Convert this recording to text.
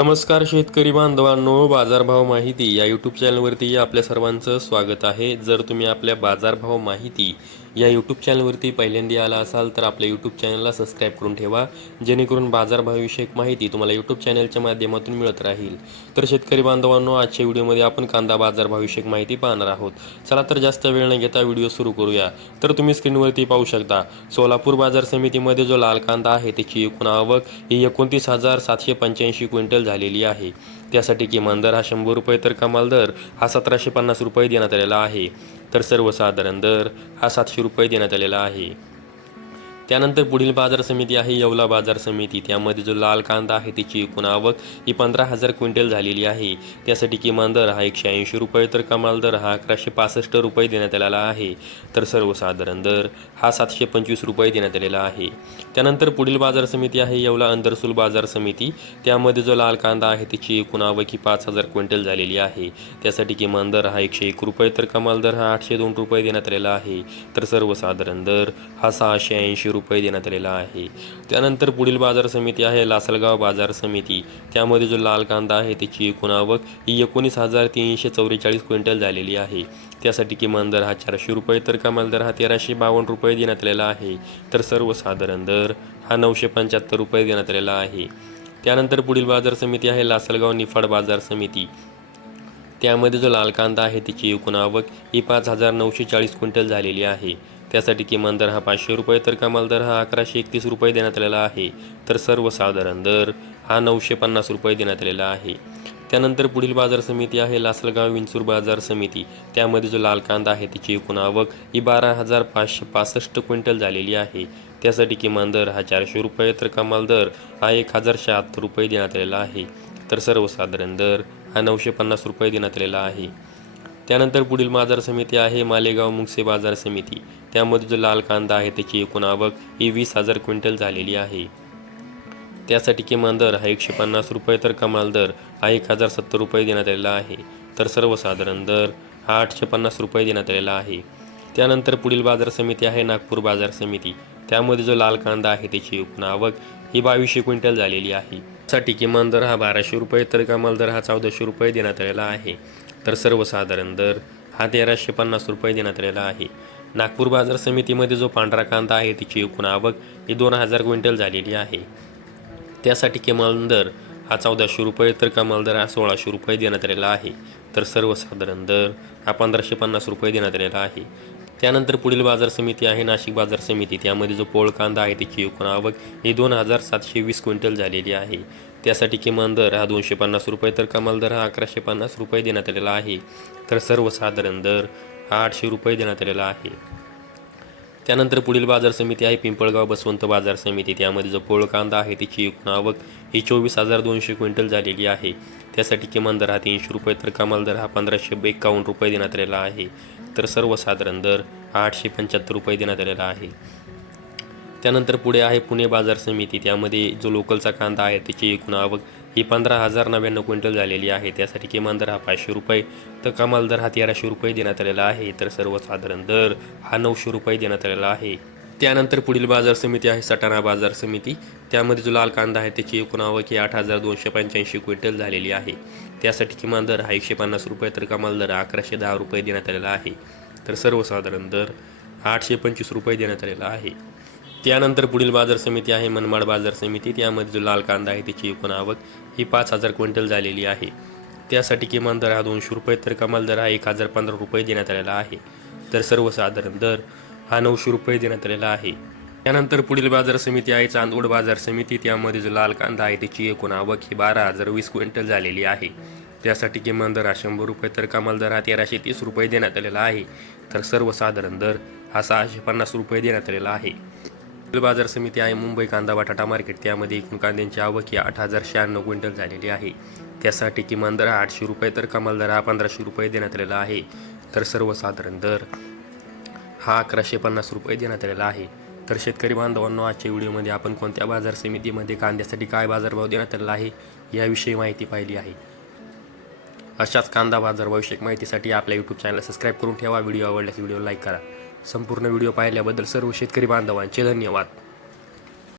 नमस्कार शेतकरी बांधवांनो, बाजारभाव माहिती या यूट्यूब चॅनलवरती आपल्या सर्वांचं स्वागत आहे. जर तुम्ही आपल्या बाजारभाव माहिती या यूट्यूब चॅनलवरती पहिल्यांदा आला असाल तर आपल्या यूट्यूब चॅनलला सबस्क्राईब करून ठेवा, जेणेकरून बाजारभावाविषयक माहिती तुम्हाला यूट्यूब चॅनलच्या माध्यमातून मिळत राहील. तर शेतकरी बांधवांनो, आजच्या व्हिडिओमध्ये आपण कांदा बाजारभावाविषयक माहिती पाहणार आहोत. चला तर जास्त वेळ न घेता व्हिडिओ सुरू करूया. तर तुम्ही स्क्रीनवरती पाहू शकता, सोलापूर बाजार समितीमध्ये जो लाल कांदा आहे त्याची एकूण आवक ही 29,785 क्विंटल झालेली आहे. त्यासाठी किमान दर हा 100 रुपये तर कमाल दर हा 1750 रुपये देण्यात आलेला आहे. तर सर्वसाधारण दर हा 700 रुपये देण्यात आलेला आहे. त्यानंतर पुढील बाजार समिती आहे येवला बाजार समिती. त्यामध्ये जो लाल कांदा आहे त्याची एकूण आवक ही 15,000 क्विंटल झालेली आहे. त्यासाठी किमान दर हा 180 रुपये तर कमाल दर हा 1165 रुपये देण्यात आलेला आहे. तर सर्वसाधारण दर हा 725 रुपये देण्यात आलेला आहे. त्यानंतर पुढील बाजार समिती आहे येवला अंदरसूल बाजार समिती. त्यामध्ये जो लाल कांदा आहे त्याची एकूण आवक ही 5,000 क्विंटल झालेली आहे. त्यासाठी किमान दर हा 101 रुपये तर कमाल दर हा 802 रुपये देण्यात आलेला आहे. तर सर्वसाधारण दर हा 680 रुपये देण्यात आलेला आहे. त्यानंतर पुढील बाजार समिती आहे लासलगाव बाजार समिती. त्यामध्ये जो लाल कांदा आहे त्याची एकूण आवक ही 19,344 क्विंटल झालेली आहे. त्यासाठी किमान दर हा 400 रुपये तर कमाल दर हा 1,352 रुपये देण्यात आलेला आहे. तर सर्वसाधारण दर हा 975 रुपये देण्यात आलेला आहे. त्यानंतर पुढील बाजार समिती आहे लासलगाव निफाड बाजार समिती. त्यामध्ये जो लाल कांदा आहे त्याची एकूण आवक ही 5,940 क्विंटल झालेली आहे. त्यासाठी किमान दर हा 500 रुपये तर कमाल दर हा 1,131 रुपये देण्यात आलेला आहे. तर सर्वसाधारण दर हा 950 रुपये देण्यात आलेला आहे. त्यानंतर पुढील बाजार समिती आहे लासलगाव विंचूर बाजार समिती. त्यामध्ये जो लाल कांदा आहे त्याची एकूण आवक ही 12,565 क्विंटल झालेली आहे. त्यासाठी किमान दर हा 400 रुपये तर कमाल दर हा 1,076 रुपये देण्यात आलेला आहे. तर सर्वसाधारण दर हा 950 रुपये देण्यात आलेला आहे. त्यानंतर पुढील बाजार समिती आहे मालेगाव मुंगसे बाजार समिती. त्यामध्ये जो लाल कांदा आहे त्याची एकूण आवक ही 20,000 क्विंटल झालेली आहे. त्यासाठी किमान दर हा 150 रुपये तर कमाल दर हा 1,070 रुपये देण्यात आलेला आहे. तर सर्वसाधारण दर हा 850 रुपये देण्यात आलेला आहे. त्यानंतर पुढील बाजार समिती आहे नागपूर बाजार समिती. त्यामध्ये जो लाल कांदा आहे त्याची एकूण आवक ही 2,200 क्विंटल झालेली आहे. साठी किमान दर हा 1,200 रुपये तर कमाल दर हा 1,400 रुपये देण्यात आलेला आहे. तर सर्वसाधारण दर हा 1,350 रुपये देण्यात आलेला आहे. नागपूर बाजार समितीमध्ये जो पांढरा कांदा आहे त्याची एकूण आवक ही 2,000 क्विंटल झालेली आहे. त्यासाठी किमान दर हा 1,400 रुपये तर कमाल दर हा 1,600 रुपये देण्यात आलेला आहे. तर सर्वसाधारण दर हा 1,550 रुपये देण्यात आलेला आहे. त्यानंतर पुढील बाजार समिती आहे नाशिक बाजार समिती. त्यामध्ये जो पोळ कांदा आहे त्याची एकूण आवक ही 2,720 क्विंटल झालेली आहे. त्यासाठी किमान दर हा 250 रुपये तर कमाल दर हा 1,150 रुपये देण्यात आलेला आहे. तर सर्वसाधारण दर हा 800 रुपये देण्यात आलेला आहे. त्यानंतर पुढील बाजार समिती आहे पिंपळगाव बसवंत बाजार समिती. त्यामध्ये जो पोळ कांदा आहे त्याची एकूण आवक ही 24,200 क्विंटल झालेली आहे. त्यासाठी किमान दर हा 300 रुपये तर कमाल दर हा 1,551 रुपये देण्यात आलेला आहे. तर सर्वसाधारण दर हा 875 रुपये देण्यात आलेला आहे. त्यानंतर पुढे आहे पुणे बाजार समिती. त्यामध्ये जो लोकलचा कांदा आहे त्याची एकूण आवक ही 15,099 क्विंटल झालेली आहे. त्यासाठी किमान दर हा 500 रुपये तर कमाल दर हा 1,300 रुपये देण्यात आलेला आहे. तर सर्वसाधारण दर हा 900 रुपये देण्यात आलेला आहे. त्यानंतर पुढील बाजार समिती आहे सटाणा बाजार समिती. त्यामध्ये जो लाल कांदा आहे त्याची एकूण आवक ही 8,285 क्विंटल झालेली आहे. त्यासाठी किमान दर हा 150 रुपये तर कमाल दर 1,110 रुपये देण्यात आलेला आहे. तर सर्वसाधारण दर 825 रुपये देण्यात आलेला आहे. त्यानंतर पुढील बाजार समिती आहे मनमाड बाजार समिती. त्यामध्ये जो लाल कांदा आहे त्याची एकूण आवक ही 5,000 क्विंटल झालेली आहे. त्यासाठी किमान दर हा 200 रुपये तर कमाल दर हा 1,015 रुपये देण्यात आलेला आहे. तर सर्वसाधारण दर हा 900 रुपये देण्यात आलेला आहे. त्यानंतर पुढील बाजार समिती आहे चांदवड बाजार समिती. त्यामध्ये जो लाल कांदा आहे त्याची एकूण आवक ही 12,020 क्विंटल झालेली आहे. त्यासाठी किमान दर हा 100 रुपये तर कमाल दर हा 1,330 रुपये देण्यात आलेला आहे. तर सर्वसाधारण दर हा 650 रुपये देण्यात आलेला आहे. बाजार समिती आहे मुंबई कांदा बटाटा मार्केट. त्यामध्ये एकूण कांद्यांची आवक ही 8,096 क्विंटल झालेली आहे. त्यासाठी किमान दर हा 800 रुपये तर कमाल दर हा 1,500 रुपये देण्यात आलेला आहे. तर सर्वसाधारण दर हा 1,150 रुपये देण्यात आलेला आहे. तर शेतकरी बांधवांनो, आजच्या व्हिडिओमध्ये आपण कोणत्या बाजार समितीमध्ये कांद्यासाठी काय बाजारभाव देण्यात आलेला आहे याविषयी माहिती पाहिली आहे. अशाच कांदा बाजारभावाविषयक माहितीसाठी आपल्या यूट्यूब चॅनलला सबस्क्राईब करून ठेवा. व्हिडिओ आवडल्यास व्हिडिओ लाईक करा. संपूर्ण व्हिडिओ पाहिल्याबद्दल सर्व शेतकरी बांधवांचे धन्यवाद.